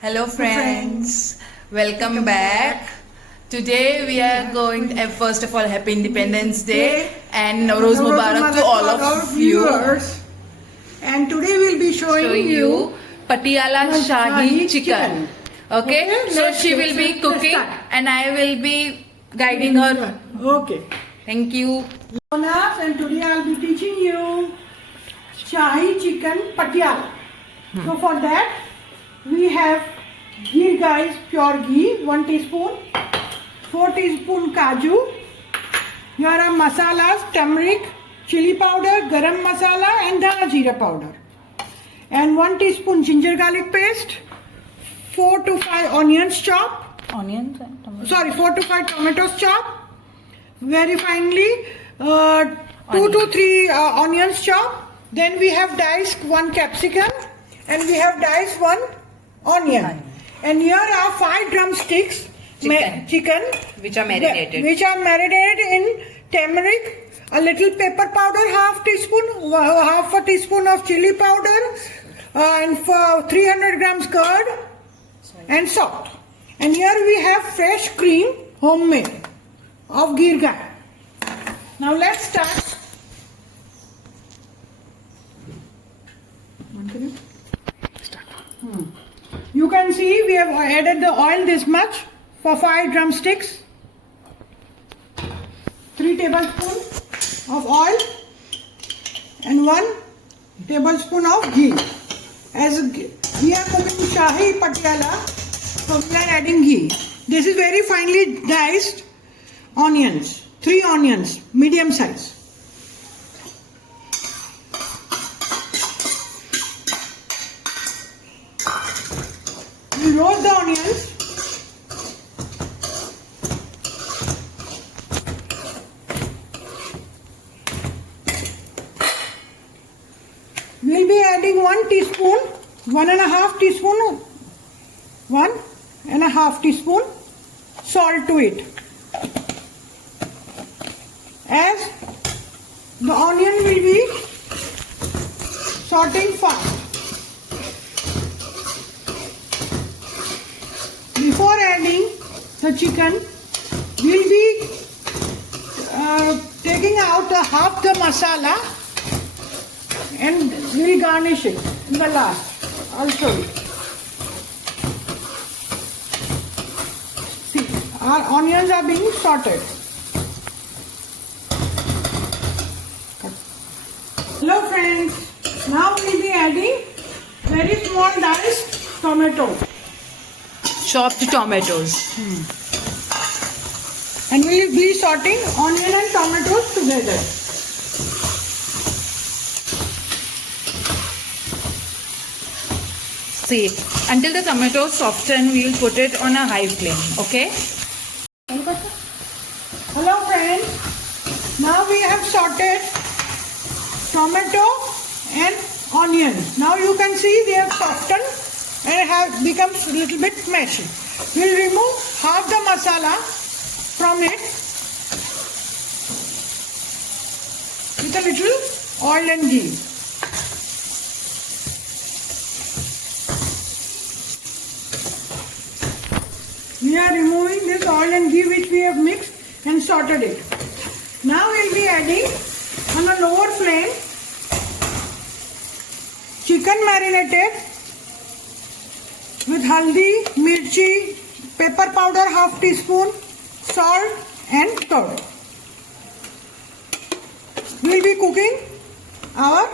Hello friends, welcome back. Today we are going, first of all, Happy Independence Day and Nowruz Mubarak to all of you. And today we'll be showing you Patiala Shahi chicken. Okay, so let's she will be cooking and I will be guiding her. Okay. Thank you. Jonas, and today I'll be teaching you Shahi chicken Patiala. So for that we have ghee, guys, pure ghee, 1 teaspoon, 4 teaspoon kaju. Here are masalas, turmeric, chili powder, garam masala and dhana jeera powder. And 1 teaspoon ginger garlic paste, 4 to 5 onions chopped. Onions and tomatoes. Sorry, 4 to 5 tomatoes chopped very finely, 2 to 3 onions chopped. Then we have diced 1 capsicum and we have diced 1 onion. And here are 5 drumsticks chicken Which are marinated. which are marinated in turmeric, a little pepper powder, half a teaspoon of chili powder, and for 300 grams curd and salt. And here we have fresh cream, homemade, of Gir Gai. Now let's start. You can see we have added the oil this much for 5 drumsticks, 3 tablespoons of oil and 1 tablespoon of ghee. As we are cooking Shahi Patiala, so we are adding ghee. This is very finely diced onions, 3 onions, medium size. We roast the onions. We'll be adding 1 teaspoon, 1.5 teaspoon, 1.5 teaspoon salt to it. As the onion will be sauteing fast. Before adding the chicken, we'll be taking out half the masala and we'll garnish it in the last. I'll show you. See, our onions are being sauteed. Hello friends, now we'll be adding very small diced tomato. Chopped tomatoes. And we will be sauteing onion and tomatoes together. See, until the tomatoes soften, we will put it on a high flame. Okay? Hello friends, now we have sauteed tomato and onion. Now you can see they have softened and have become a little bit meshy. We'll remove half the masala from it with a little oil and ghee. We are removing this oil and ghee which we have mixed and sauteed it. Now we'll be adding on a lower flame chicken marinated with haldi, mirchi, pepper powder half teaspoon, salt and curd. We'll be cooking our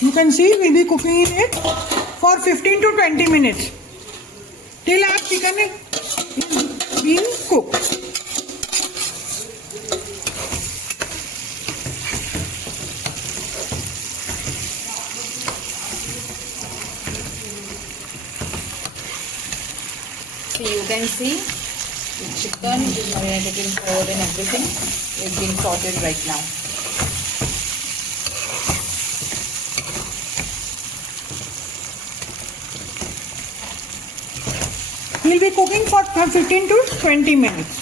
you can see we'll be cooking it for 15 to 20 minutes till our chicken is being cooked. So you can see the chicken, which is marinated in curd and everything, is being sauteed right now. We'll be cooking for 15 to 20 minutes.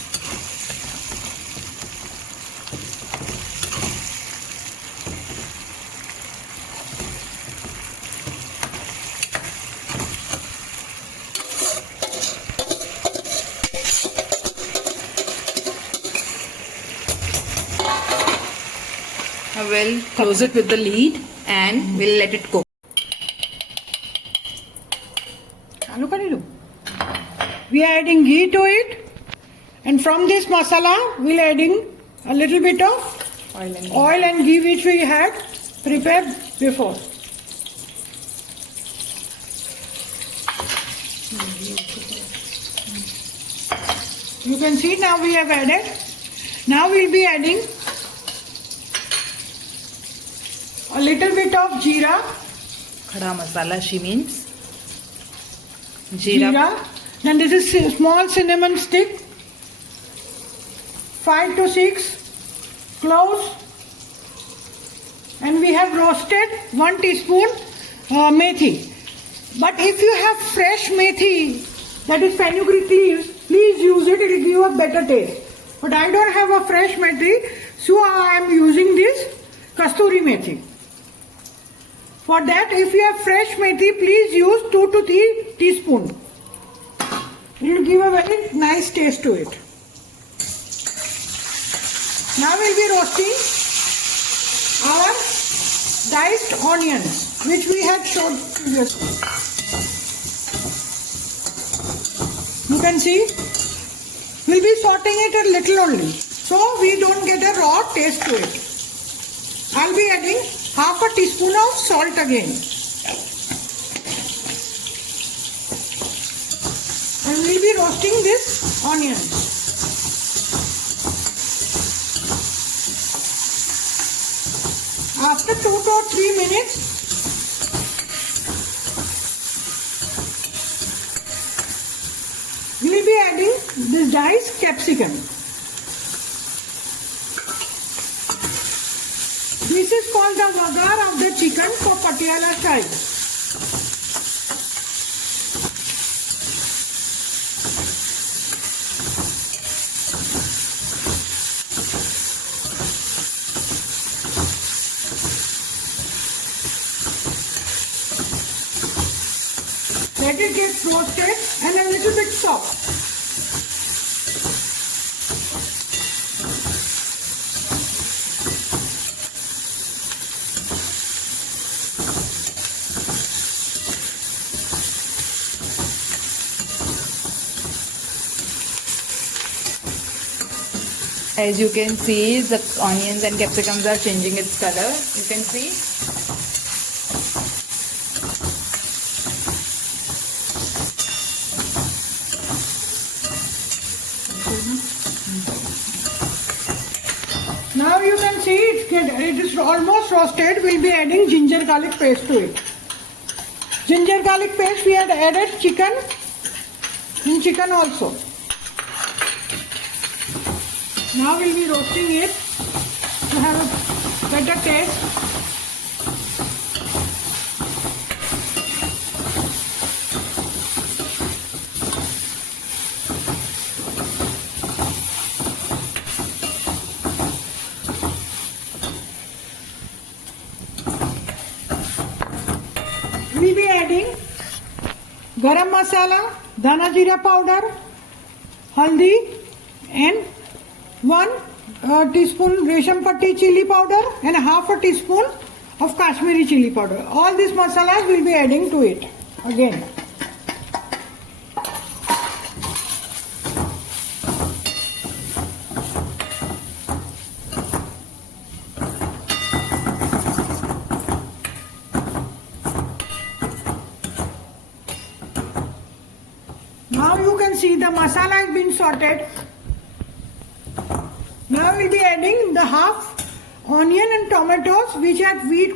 oil, close it with the lid, and we'll let it cook. We are adding ghee to it, and from this masala we'll adding a little bit of oil and ghee which we had prepared before. You can see now we have added. Now we'll be adding a little bit of jeera. Khada masala, she means. Jeera. Then this is small cinnamon stick. 5 to 6 cloves. And we have roasted 1 teaspoon methi. But if you have fresh methi, that is fenugreek leaves, please use it. It will give a better taste. But I don't have a fresh methi, so I am using this kasturi methi. For that, if you have fresh methi, please use 2 to 3 teaspoons. It will give a very nice taste to it. Now we'll be roasting our diced onions, which we had showed previously. You can see, we'll be sauteing it a little only, so we don't get a raw taste to it. I'll be adding half a teaspoon of salt again. And we'll be roasting this onions. After 2 to 3 minutes, we will be adding this diced capsicum. This is called the vagar of the chicken for Patiala style. Let it get roasted and a little bit soft. As you can see, the onions and capsicums are changing its color. You can see. Now you can see it is almost roasted. We'll be adding ginger garlic paste to it. Ginger garlic paste we had added in chicken also. Now we'll be roasting it to have a better taste. We'll be adding garam masala, dhana jeera powder, haldi, and 1 teaspoon resham patti chili powder and half a teaspoon of Kashmiri chili powder. All these masalas we'll be adding to it again. Now you can see the masala has been sorted. Now we'll be adding the half onion and tomatoes which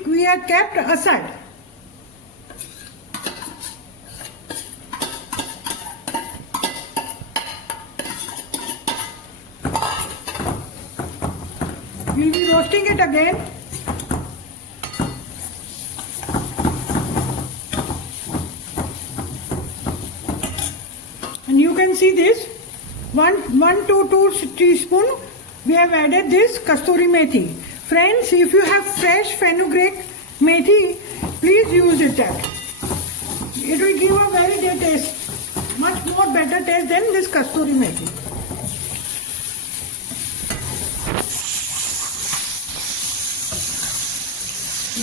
we had kept aside. We'll be roasting it again. And you can see this 1 to 2 teaspoon we have added this kasturi methi. Friends, if you have fresh fenugreek methi, please use it. It will give a very good taste, much more better taste than this kasturi methi.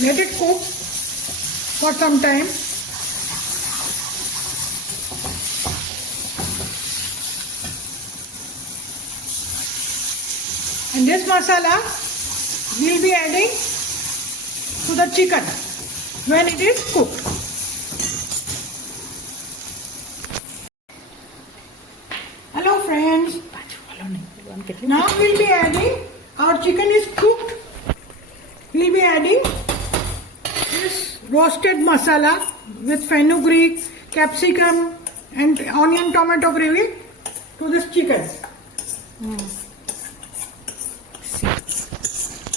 let it cook for some time. And this masala we'll be adding to the chicken when it is cooked. Hello friends. Now we'll be adding, our chicken is cooked. We'll be adding this roasted masala with fenugreek, capsicum and onion tomato gravy to this chicken.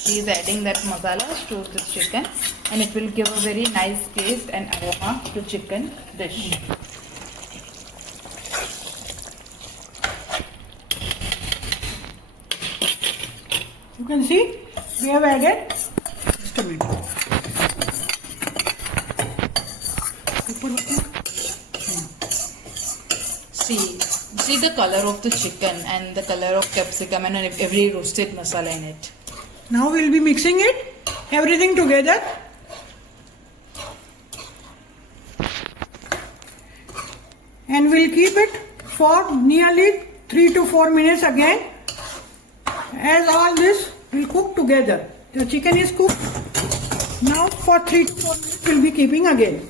She is adding that masala to the chicken, and it will give a very nice taste and aroma to chicken dish. You can see we have added, just a minute. See the color of the chicken and the color of capsicum and every roasted masala in it. Now we'll be mixing it, everything together. And we'll keep it for nearly 3 to 4 minutes again, as all this will cook together. The chicken is cooked. Now for 3 to 4 minutes we'll be keeping again.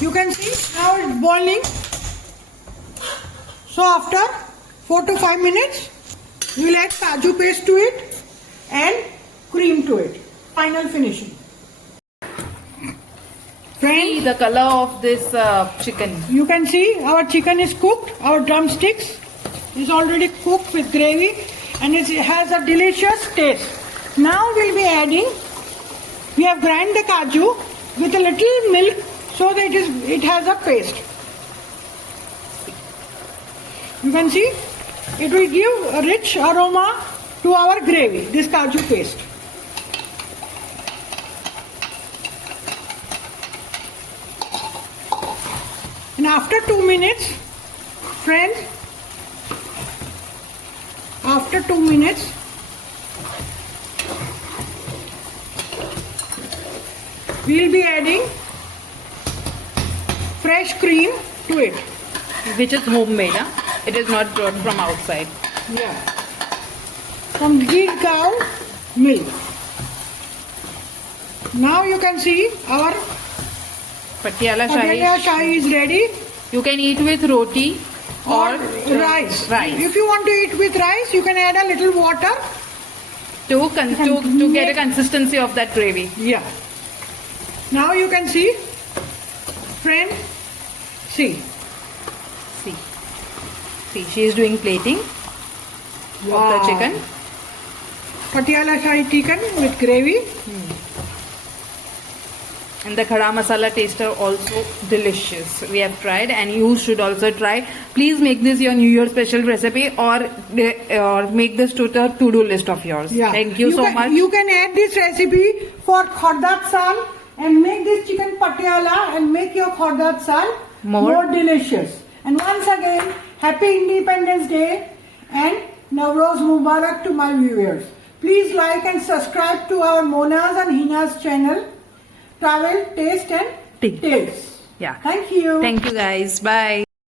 You can see now it's boiling. So after 4 to 5 minutes, we will add kaju paste to it and cream to it. Final finishing. See Friends, the color of this chicken. you can see our chicken is cooked. Our drumsticks is already cooked with gravy and it has a delicious taste. Now we'll be adding, we have grind the kaju with a little milk so that it has a paste. You can see it will give a rich aroma to our gravy, this kaju paste. And after 2 minutes, friends, after 2 minutes, we will be adding fresh cream to it. Which is homemade, huh? It is not brought from outside. Yeah. From ghee cow milk. Now you can see our Patiala Patiala shahi. shahi is ready. You can eat with roti Or or rice. rice. If you want to eat with rice, you can add a little water. to get a consistency of that gravy. Yeah. Now you can see, friend, see. See, she is doing plating of the chicken. Patiala shahi chicken with gravy. And the khada masala taster also delicious. We have tried and you should also try. Please make this your New Year special recipe or make this to the to-do list of yours. Yeah. Thank you so much. You can add this recipe for khordat sal and make this chicken patiala and make your khordat sal more delicious. And once again, Happy Independence Day and Navroz Mubarak to my viewers. Please like and subscribe to our Mona's and Hina's channel, Travel, Taste and Tea. Tales. Yeah. Thank you. Thank you guys. Bye.